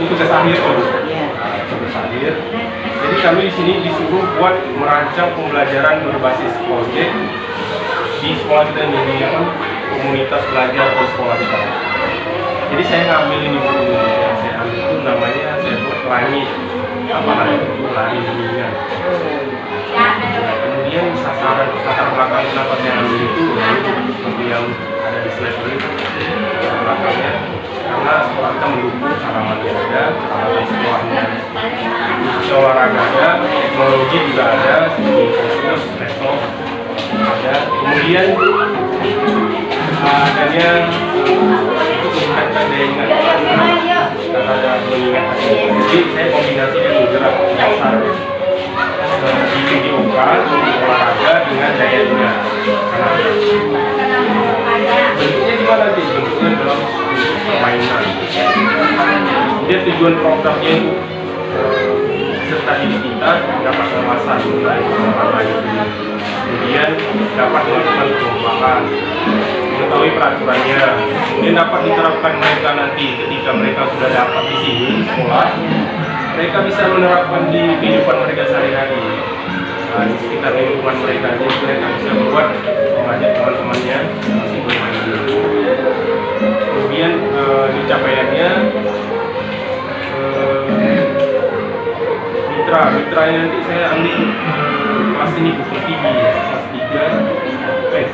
Ini tugas akhir tuh. Tugas akhir. Jadi kami di sini disuruh buat merancang pembelajaran berbasis proyek di sekolah kita ini, komunitas belajar di sekolah kita. Jadi saya ngambil ini buku yang saya ambil itu namanya saya buat langit lari dunia. Kemudian latar belakang kenapa saya ambil itu seperti yang ada di slide ini. Latar belakangnya karena sekolah kita mendukung halaman yang ada, halaman sekolahnya bisa olahraga ada, teknologi juga ada, fokus, laptop ada. Kemudian adanya itu meningkatkan daya ingat karena mengingat. Jadi saya kombinasi dengan gerak dasar di PJOK olahraga dengan daya ingat. Bentuknya gimana sih? Bentuknya dalam permainan. Dia tujuan programnya itu serta didik kita dapat menguasai mulai olahraga, kemudian dapat melakukan perlombaan, mengetahui peraturannya, kemudian dapat diterapkan mereka nanti ketika mereka sudah dapat di sini sekolah, mereka bisa menerapkan di kehidupan mereka sehari-hari. Di sekitar lingkungan mereka, jadi mereka bisa buat mengajak teman-temannya masih bermain dulu. Kemudian di capaiannya mitranya nanti saya ambil kelas ini kelas 3, kelas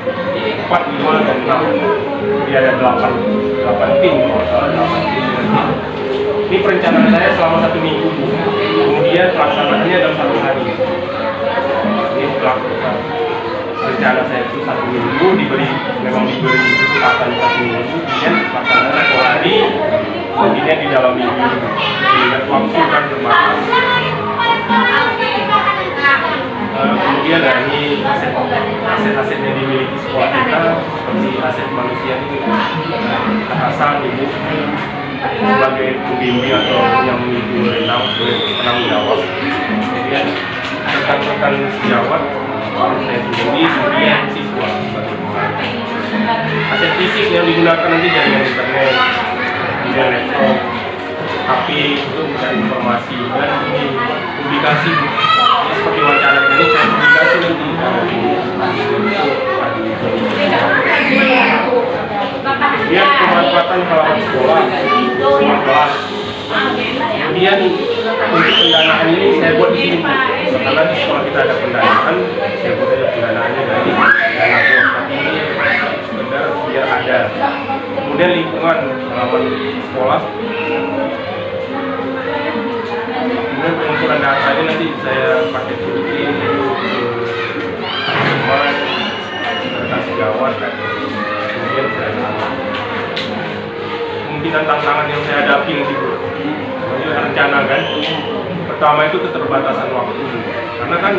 4, 5 dan 6. Dia ada 8 tim, kalau 8 tim. Ini perencanaan saya selama 1 minggu, kemudian pelaksanaannya dalam 1 hari. Ini pelaksana rencana saya itu 1 minggu, memang diberi kesempatan 1 minggu, kemudian pelaksanaan 1 hari, kemudian di dalam minggu. Ingat waktu kan terbatas. Kemudian ini aset-aset yang dimiliki sekolah kita seperti aset manusia ini, atasan, ibu sebagai pembimbing atau yang memiliki renang sebagai penanggung jawab. Kemudian rekan-rekan sejawat saya sendiri, kemudian siswa sebagai pengajar. Aset fisik yang digunakan nanti jaringan internet, kemudian laptop, HP itu mencari informasi, dan ini publikasi. Ini seperti wacana ini saya publikasi nanti. Kemudian pemanfaatan halaman sekolah, semua kelas. Kemudian untuk pendanaan ini saya buat di sini, karena di sekolah kita ada pendanaan, saya buat aja pendanaannya dari dana bos, tapi ini sekedar biar ada. Kemudian lingkungan halaman sekolah. Kemudian pengumpulan data ini nanti saya pakai solusi semua rekan sejawat, kemudian saya kemungkinan tantangan yang saya hadapi nanti rencana kan. Pertama itu keterbatasan waktu, karena kan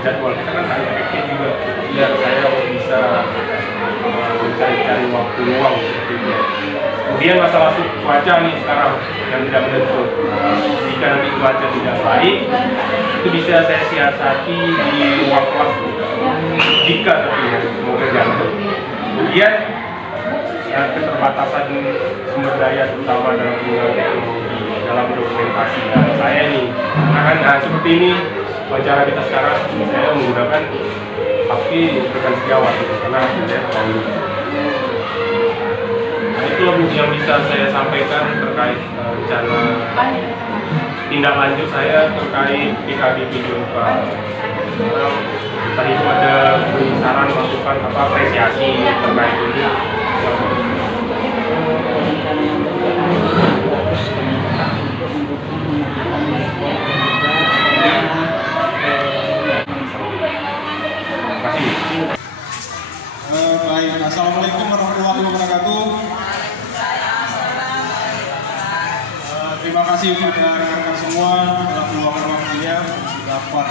jadwal kita kan ada efektif juga, biar saya bisa mencari waktu luang seperti itu. Kemudian masalah cuaca nih sekarang yang tidak menentu. Jika nanti cuaca tidak baik, itu bisa saya siasati di ruang kelas. Jika tapi semoga jangan. Kemudian keterbatasan sumber daya terutama dalam penggunaan teknologi dalam dokumentasi saya nih. Karena kan seperti ini wawancara kita sekarang, saya menggunakan HP rekan sejawat karena saya terlalu. Itu yang bisa saya sampaikan terkait rencana tindak lanjut saya terkait PKB PJOK. Tadi itu ada saran masukan apresiasi terkait ini. Baik, assalamualaikum warahmatullahi wabarakatuh. Terima kasih kepada rekan-rekan semua telah meluangkan waktunya dapat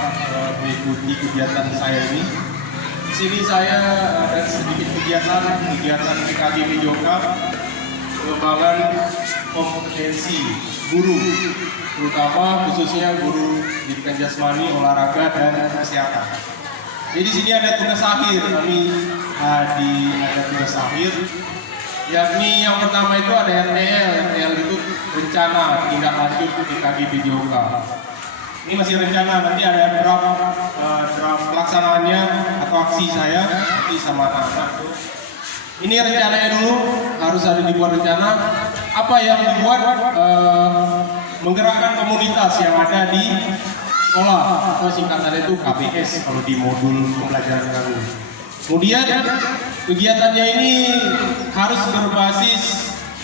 mengikuti kegiatan saya ini. Di sini saya ada sedikit kegiatan PKB PJOK, pengembangan kompetensi guru, terutama khususnya guru pendidikan jasmani, olahraga dan kesehatan. Jadi di sini ada tugas akhir, ada tugas akhir, yakni yang pertama itu ada RTL itu rencana tindak lanjut di KGBJOK. Ini masih rencana, nanti ada draft pelaksanaannya atau aksi saya nanti sama anak-anak. Ini rencananya dulu, harus ada dibuat rencana. Apa yang dibuat? Menggerakkan komunitas yang ada di sekolah, atau singkatannya itu KBS kalau di modul pembelajaran kami. Kemudian kegiatannya ini harus berbasis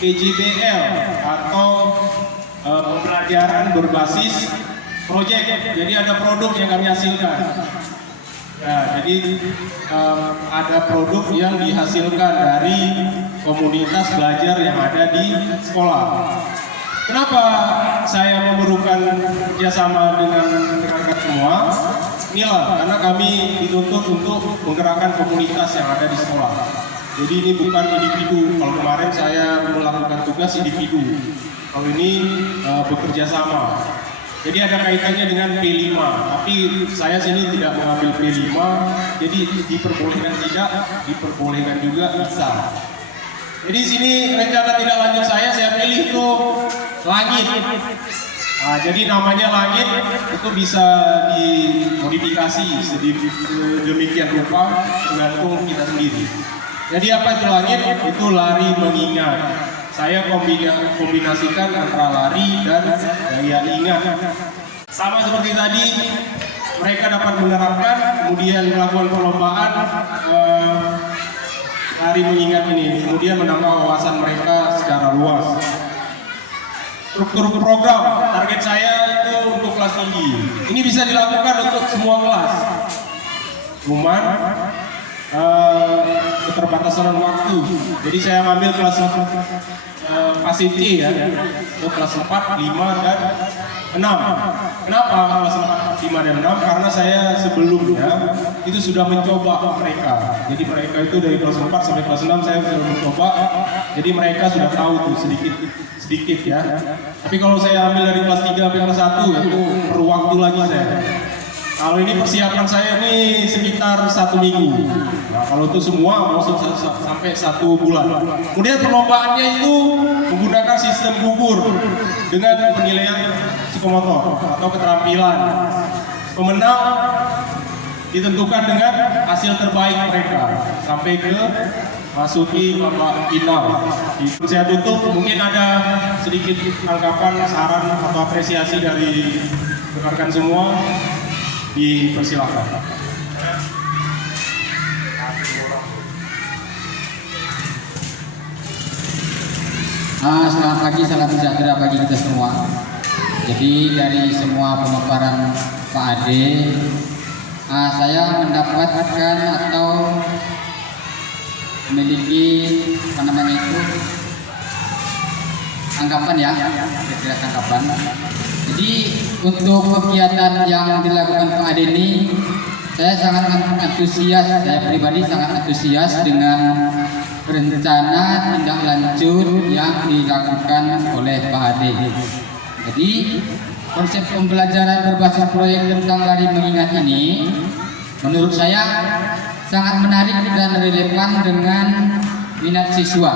PJBL atau pembelajaran berbasis proyek. Jadi ada produk yang kami hasilkan. Ya, jadi ada produk yang dihasilkan dari komunitas belajar yang ada di sekolah. Kenapa saya memerlukan kerjasama dengan rekan-rekan semua? Inilah, karena kami dituntut untuk menggerakkan komunitas yang ada di sekolah. Jadi ini bukan individu. Kalau kemarin saya melakukan tugas individu, kalau ini bekerja sama. Jadi ada kaitannya dengan P5, tapi saya sini tidak mengambil P5, jadi diperbolehkan tidak, diperbolehkan juga bisa. Jadi sini rencana tidak lanjut saya pilih itu langit. Nah, jadi namanya langit itu bisa dimodifikasi sedemikian rupa tergantung kita sendiri. Jadi apa itu langit? Itu lari mengingat. Saya kombinasikan antara lari dan daya ingat. Sama seperti tadi, mereka dapat menerapkan, kemudian melakukan perlombaan lari mengingat ini, kemudian menambah wawasan mereka secara luas. Struktur program, target saya itu untuk kelas tinggi. Ini bisa dilakukan untuk semua kelas. Cuman keterbatasan waktu. Jadi saya ambil kelas fase C ya, untuk kelas 4, 5, dan 6. Kenapa kelas 4, 5, dan 6? Karena saya sebelumnya itu sudah mencoba mereka. Jadi mereka itu dari kelas 4 sampai kelas 6 saya sudah mencoba. Jadi mereka sudah tahu tuh sedikit ya. Tapi kalau saya ambil dari kelas 3 sampai kelas 1 itu perlu waktu lagi saya. Kalau ini persiapan saya ini sekitar 1 minggu. Nah, kalau itu semua masuk sampai 1 bulan. Kemudian perlombaannya itu menggunakan sistem gugur dengan penilaian psikomotor atau keterampilan. Pemenang ditentukan dengan hasil terbaik mereka sampai ke masuki babak final. Saya tutup, mungkin ada sedikit tanggapan, saran atau apresiasi dari rekan-rekan semua. Dipersilakan. Selamat pagi, salam sejahtera bagi kita semua. Jadi dari semua pemaparan Pak Ade, saya mendapatkan atau memiliki anggapan ya, kira-kira anggapan. Jadi untuk kegiatan yang dilakukan Pak Ade ini, saya sangat antusias, saya pribadi sangat antusias dengan rencana tindak lanjut yang dilakukan oleh Pak Ade. Jadi konsep pembelajaran berbasis proyek tentang lari mengingat ini menurut saya sangat menarik dan relevan dengan minat siswa.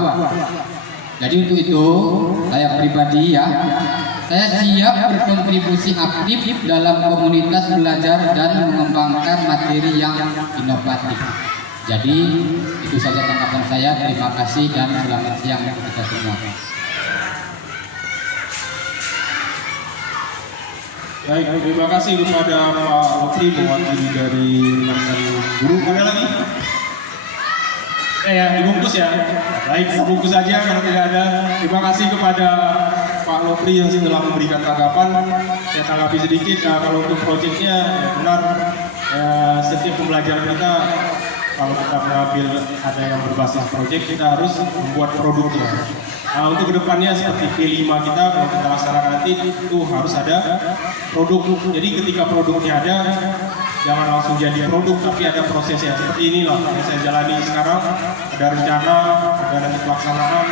Jadi untuk itu saya pribadi ya, saya siap berkontribusi aktif dalam komunitas belajar dan mengembangkan materi yang inovatif. Jadi itu saja tanggapan saya. Terima kasih dan selamat siang untuk kita semua. Baik, terima kasih kepada Pak Lopri mewakili dari rekan guru. Ada lagi? Ya, dibungkus ya. Baik, dibungkus saja karena tidak ada. Terima kasih kepada Pak Lopri yang telah memberikan tanggapan. Saya tanggapi sedikit. Kalau untuk proyeknya benar, setiap pembelajaran kita kalau kita mengambil ada yang berbasis proyek, kita harus membuat produknya. Untuk kedepannya seperti P5 kita kalau kita laksanakan nanti itu harus ada produk. Jadi ketika produknya ada, jangan langsung jadi produk, tapi ada prosesnya. Seperti inilah yang saya jalani sekarang. Ada rencana, ada nanti pelaksanaan,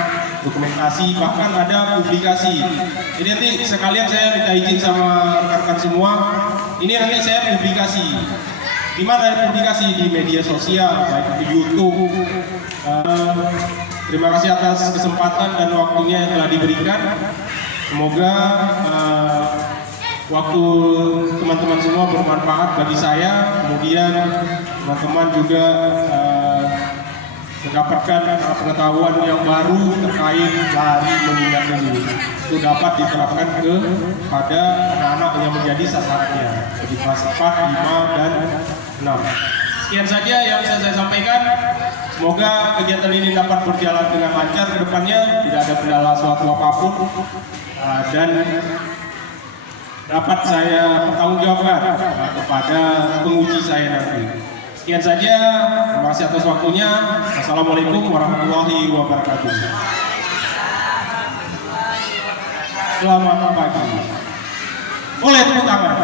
dokumentasi, bahkan ada publikasi. Jadi nanti sekalian saya minta izin sama rekan-rekan semua. Ini nanti saya publikasi. Di mana publikasi? Di media sosial, baik di YouTube. Terima kasih atas kesempatan dan waktunya yang telah diberikan. Semoga waktu teman-teman semua bermanfaat bagi saya, kemudian teman-teman juga mendapatkan pengetahuan yang baru terkait lari mengingat ini. Itu dapat diterapkan kepada anak-anak yang menjadi sasarannya di kelas 4, 5, dan 6. Sekian saja yang bisa saya sampaikan. Semoga kegiatan ini dapat berjalan dengan lancar ke depannya, tidak ada kendala suatu apapun, dan dapat saya pertanggungjawabkan kepada penguji saya nanti. Sekian saja, terima kasih atas waktunya. Assalamualaikum warahmatullahi wabarakatuh. Selamat pagi. Boleh tepuk tangan.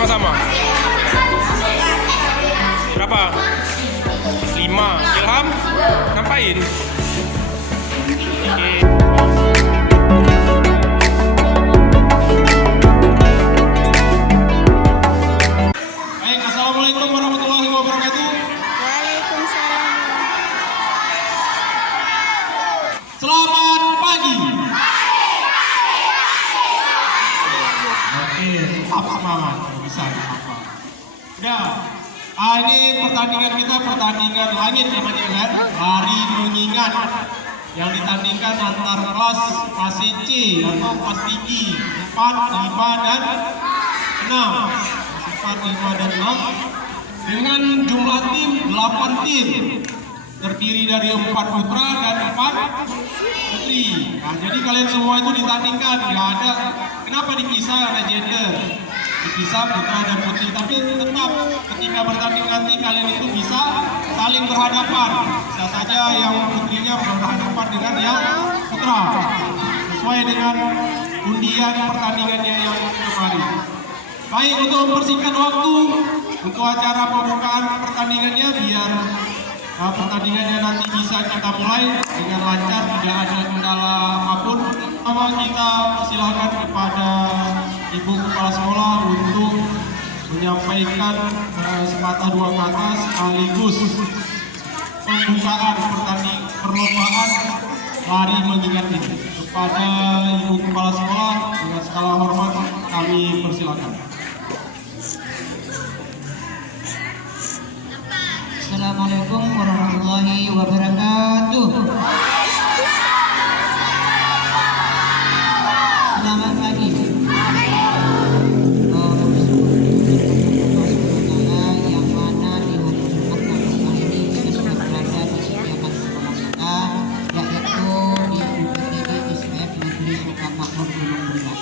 sama-sama? Berapa? 5. Ilham, ngapain? Oke. Baik, assalamualaikum warahmatullahi wabarakatuh. Waalaikumsalam. Selamat pagi. Oke, tetap semangat. Bisa apa? Udah. Ini pertandingan kita pertandingan langit namanya kan, lari mengingat yang ditandingkan antar kelas C atau kelas tinggi 4, 5 dan 6. 4, 5 dan 6 dengan jumlah tim 8 tim terdiri dari 4 putra dan 4 putri. Nah, jadi kalian semua itu ditandingkan, nggak ada kenapa dipisah ada gender, dipisah putra dan putri, tapi tetap ketika bertanding nanti kalian itu bisa saling berhadapan, bisa saja yang putrinya berhadapan dengan yang putra sesuai dengan undian pertandingannya yang kemarin. Baik, untuk mempersingkat waktu untuk acara pembukaan pertandingannya biar pertandingannya nanti bisa kita mulai dengan lancar, tidak ada kendala apapun. Pertama kita persilahkan kepada Ibu Kepala Sekolah untuk menyampaikan sepatah dua kata sekaligus pembukaan perlombaan lari mengingat ini. Kepada Ibu Kepala Sekolah dengan segala hormat kami persilakan. Assalamualaikum warahmatullahi wabarakatuh. Selamat pagi. Yang mana di hari Jumat kali ini kita sudah berada di sediakan sekolah kita, yaitu di UPTD ISPF Negeri Sukamakmur Gunung Bulan.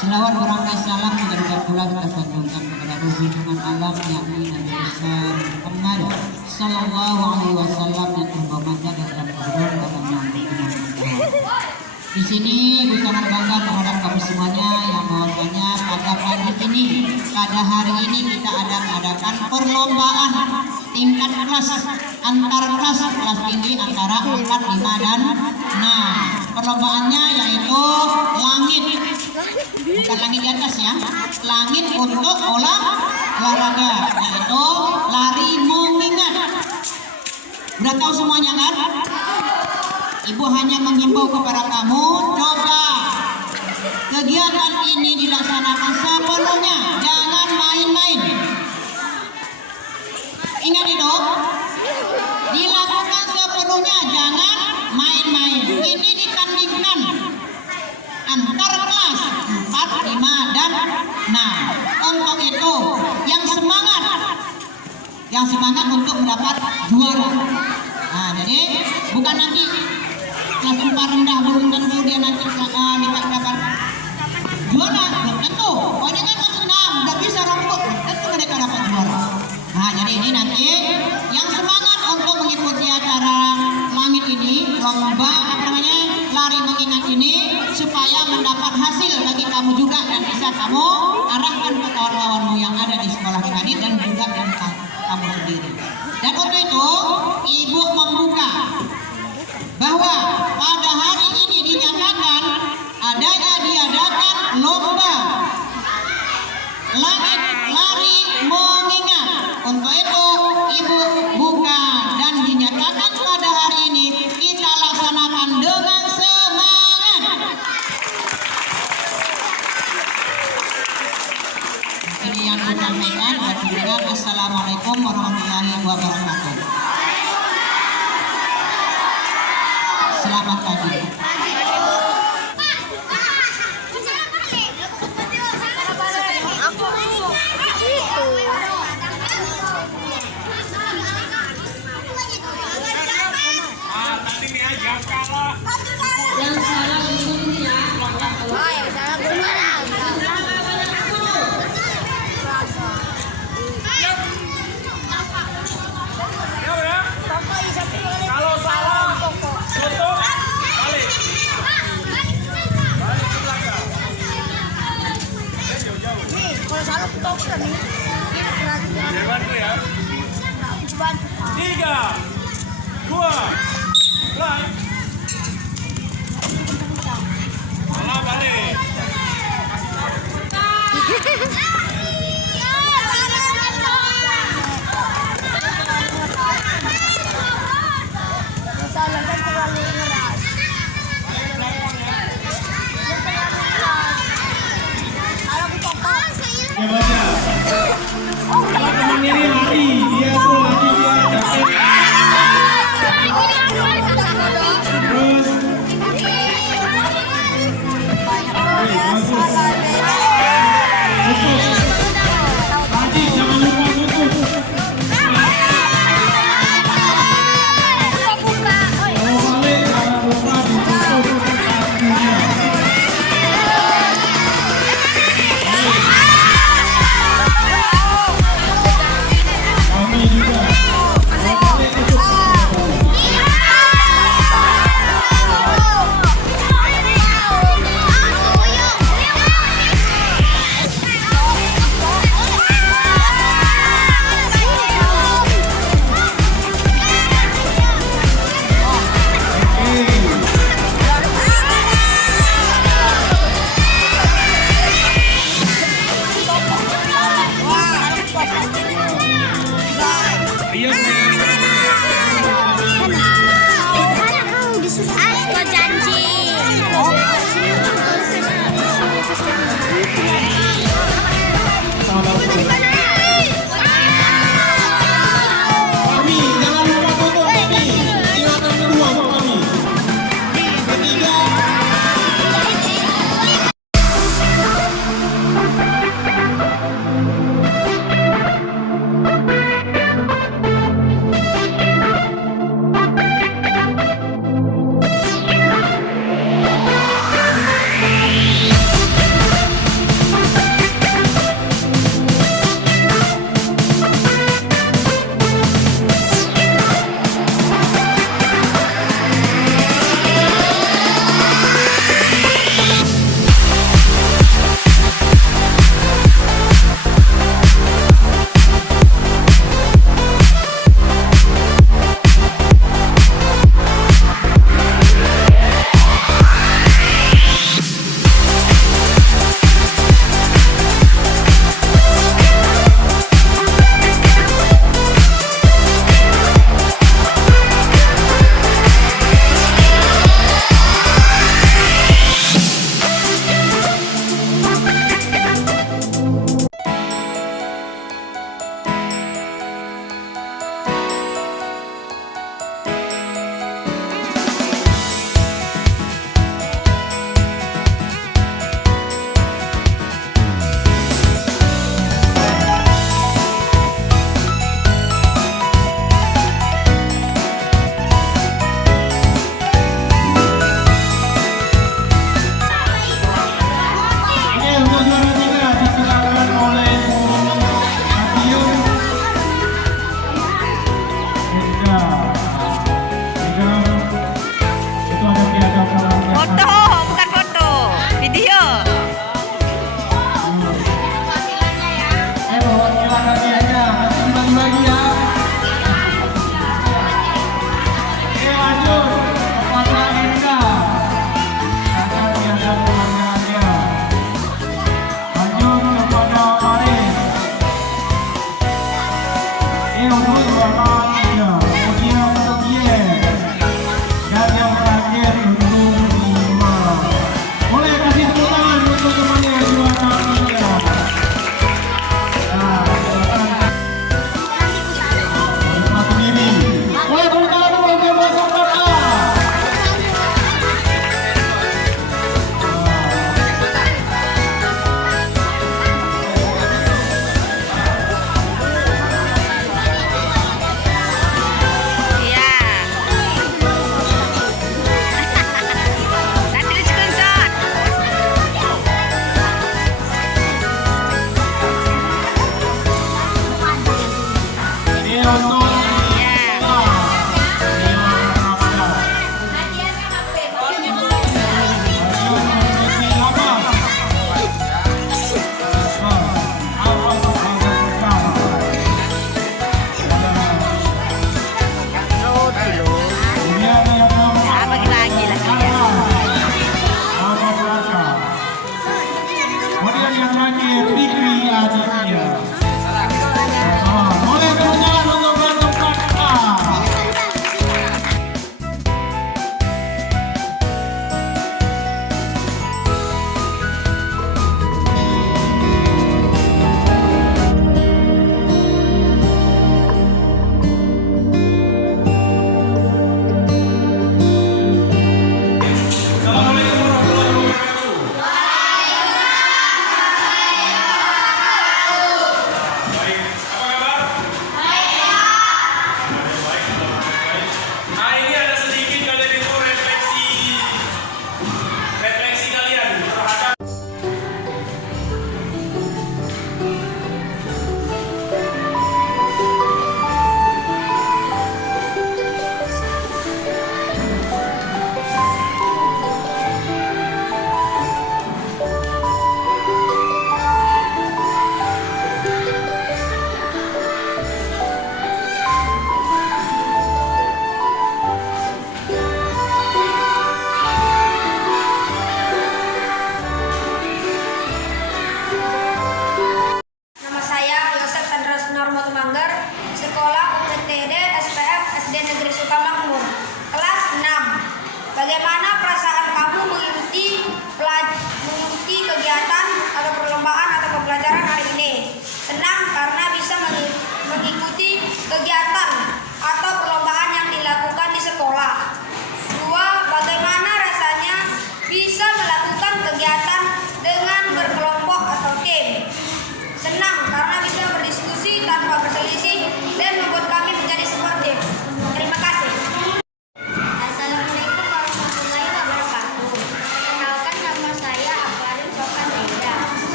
Selawat berangkat salam kita pula kita sanjungkan kepada Ruh junjungan alam yakni Nabi besar Muhammad Sallallahu Alaihi Wasallam yang terbangga dalam kubur dalam yang di sini gue sangat bangga terhadap kamu semuanya yang bahwasanya pada pagi ini, pada hari ini kita adakan perlombaan tingkat kelas antar kelas tinggi antara 4, 5 dan 6. Perlombaannya yaitu langit, bukan langit di atas ya, langit untuk olahraga yaitu lari mengingat. Udah tahu semuanya kan? Ibu hanya menghimbau kepada kamu, coba kegiatan ini dilaksanakan sepenuhnya, jangan main-main. Ingat itu, dilakukan sepenuhnya, jangan main-main. Ini ditandingkan antar kelas 4, 5 dan 6. Untuk itu, yang semangat untuk mendapat juara. Nah, jadi bukan nanti kelas 4 rendah belum tentu dia nanti dapat juara, belum tentu. Pokoknya kan kelas 6 udah bisa rambut, tentu mereka dapat juara. Nah, jadi ini nanti yang semangat untuk mengikuti acara langit ini, lomba lari mengingat ini, supaya mendapat hasil bagi kamu juga dan bisa kamu arahkan ke kawan-kawanmu yang ada di sekolah kita ini dan juga yang kamu sendiri. Dan untuk itu, Ibu membuka bahwa pada hari ini dinyatakan diadakan lomba langit lari mengingat. Untuk itu Ibu buka dan dinyatakan pada hari ini kita laksanakan dengan semangat. Ini yang disampaikan dan juga assalamualaikum warahmatullahi wabarakatuh. Selamat pagi. Yang salah hukumnya. Oh, yang salah hukumnya. Kalau salah, tutup, balik. Balik ke belakang. Jauh-jauh. Nih, kalau salah stop kan nih. Biar bantu ya. 3, 2, mulai. Salah balik. Salah kan terlalu keras. Kalau aku pokok.